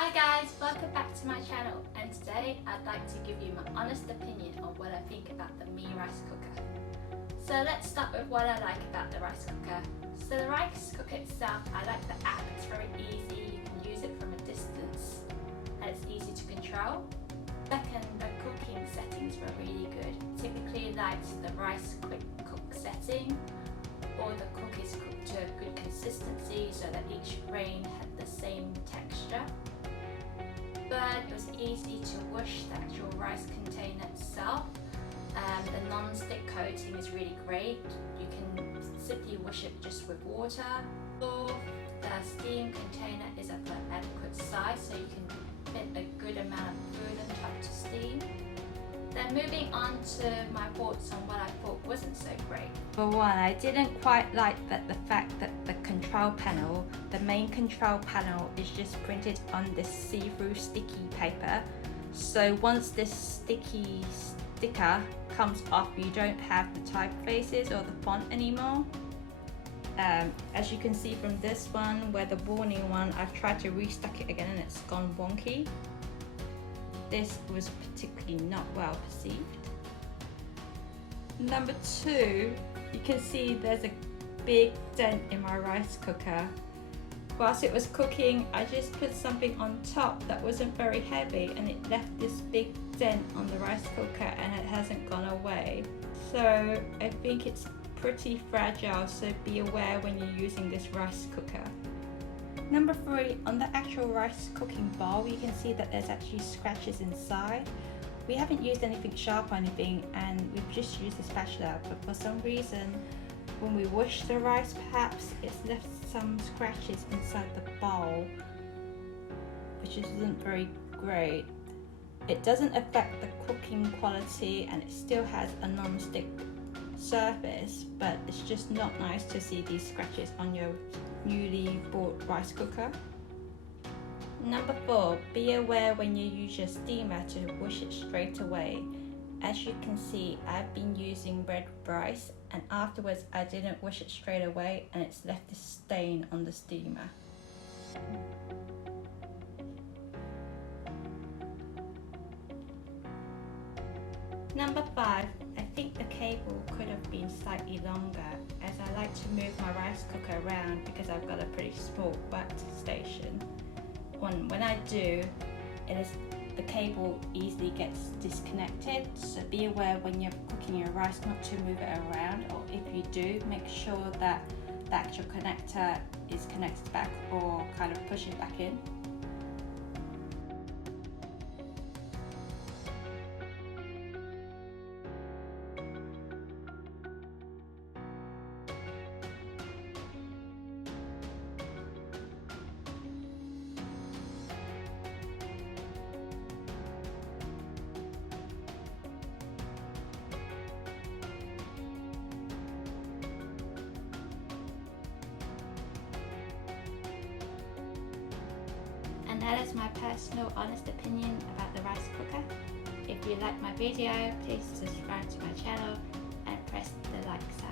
Hi guys, welcome back to my channel, and today I'd like to give you my honest opinion on what I think about the Mi rice cooker. So let's start with what I like about the rice cooker. So the rice cooker itself, I like the app, it's very easy, you can use it from a distance and it's easy to control. Second, the cooking settings were really good. Typically liked the rice quick cook setting, or the cook is cooked to a good consistency so that each grain had the same texture. But it was easy to wash the actual rice container itself. The non-stick coating is really great. You can simply wash it just with water. Or the steam container is of an adequate size, so you can fit a good amount of food on top to steam. Then moving on to my thoughts on what I thought wasn't so great. For one, I didn't quite like the fact that the control panel, the main control panel, is just printed on this see-through sticky paper. So once this sticker comes off, you don't have the typefaces or the font anymore. As you can see from this one, where the warning one, I've tried to restock it again and it's gone wonky. This was particularly not well perceived. Number two, you can see there's a big dent in my rice cooker. Whilst it was cooking, I just put something on top that wasn't very heavy and it left this big dent on the rice cooker and it hasn't gone away. So I think it's pretty fragile, so be aware when you're using this rice cooker. Number three, on the actual rice cooking bowl, you can see that there's actually scratches inside. We haven't used anything sharp or anything, and we've just used the spatula, but for some reason, when we wash the rice, perhaps it's left some scratches inside the bowl, which isn't very great. It doesn't affect the cooking quality, and it still has a non-stick surface, but it's just not nice to see these scratches on your newly bought rice cooker. Number four, be aware when you use your steamer to wash it straight away. As you can see, I've been using red rice and afterwards I didn't wash it straight away and it's left this stain on the steamer. Number five, I think the cable could have been slightly longer, as I like to move my rice cooker around because I've got a pretty small workstation. When I do, the cable easily gets disconnected, so be aware when you're cooking your rice not to move it around, or if you do, make sure that the actual connector is connected back or kind of push it back in. And that is my personal honest opinion about the rice cooker. If you like my video, please subscribe to my channel and press the like sign.